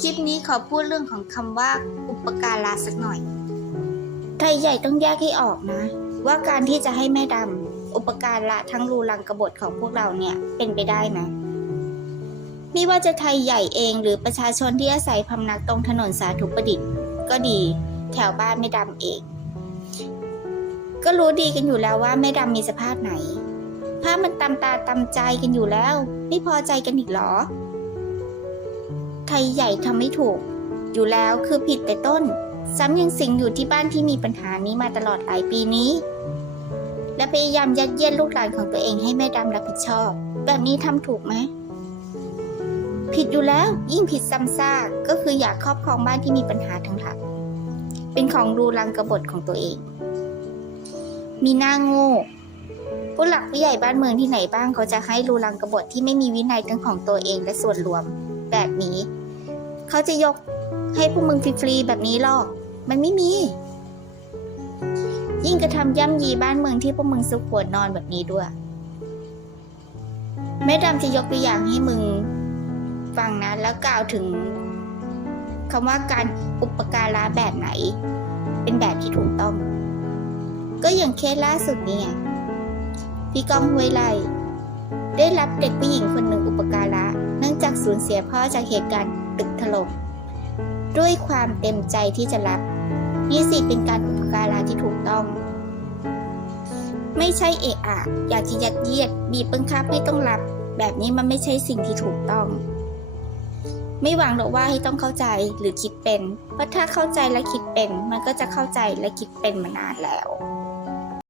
คลิปนี้ขอพูดเรื่องของคำว่าอุปการะสักหน่อย ไทยใหญ่ต้องแยกให้ออกนะ ว่าการที่จะให้แม่ดำอุปการะทั้งรูลังกบฏของพวกเราเนี่ยเป็นไปได้ไหมไม่ว่าจะไทยใหญ่เองหรือประชาชนที่อาศัยพำนักตรงถนนสาธุประดิษฐ์ ก็ดีแถวบ้านแม่ดำเอง ก็รู้ดีกันอยู่แล้วว่าแม่ดำมีสภาพไหนภาพมันตำตาตำใจกันอยู่แล้ว ไม่พอใจกันอีกหรอ ไทยใหญ่ทำไม่ถูก อยู่แล้วคือผิดแต่ต้น ซ้ำยังสิงอยู่ที่บ้านที่มีปัญหานี้มาตลอดหลายปีนี้ และพยายามยัดเยียดลูกหลานของตัวเองให้แม่ดำรับผิดชอบ แบบนี้ทำถูกไหมผิดอยู่แล้วยิ่งผิดซ้ำซากก็คืออยากครอบครองบ้านที่มีปัญหาทั้งหลังเป็นของดูรังกระบฏของตัวเอง มีหน้าโง่ผู้หลักผู้ใหญ่บ้านเมืองที่ไหนบ้างเขาจะให้รูรังกระบฏที่ไม่มีวินัยทั้งของตัวเองและส่วนรวม แบบนี้ เขาจะยกให้พวกมึงฟรีๆแบบนี้หรอก มันไม่มี ยิ่งกระทำย่ำยีบ้านเมืองที่พวกมึงสุขหัวนอนแบบนี้ด้วย แม่ดำจะยกตัวอย่างให้มึงฟังนะ แล้วกล่าวถึงคำว่าการอุปการะแบบไหน เป็นแบบที่ถูกต้อง ก็อย่างเคสล่าสุดนี่พี่ก้องห้วยไร่ได้รับเด็กผู้หญิงคนหนึ่งอุปการะ สูญเสียพ่อจากเหตุการณ์ตึกถล่มด้วยความเต็มใจที่จะรับนี่สิเป็นการอุปการะที่ถูกต้อง ไม่ใช่เอะอะ อยากจะยัดเยียดบีบบังคับให้ต้องรับ แบบนี้มันไม่ใช่สิ่งที่ถูกต้อง ไม่หวังหรอกว่าให้ต้องเข้าใจหรือคิดเป็น เพราะถ้าเข้าใจและคิดเป็น มันก็จะเข้าใจและคิดเป็นมานานแล้ว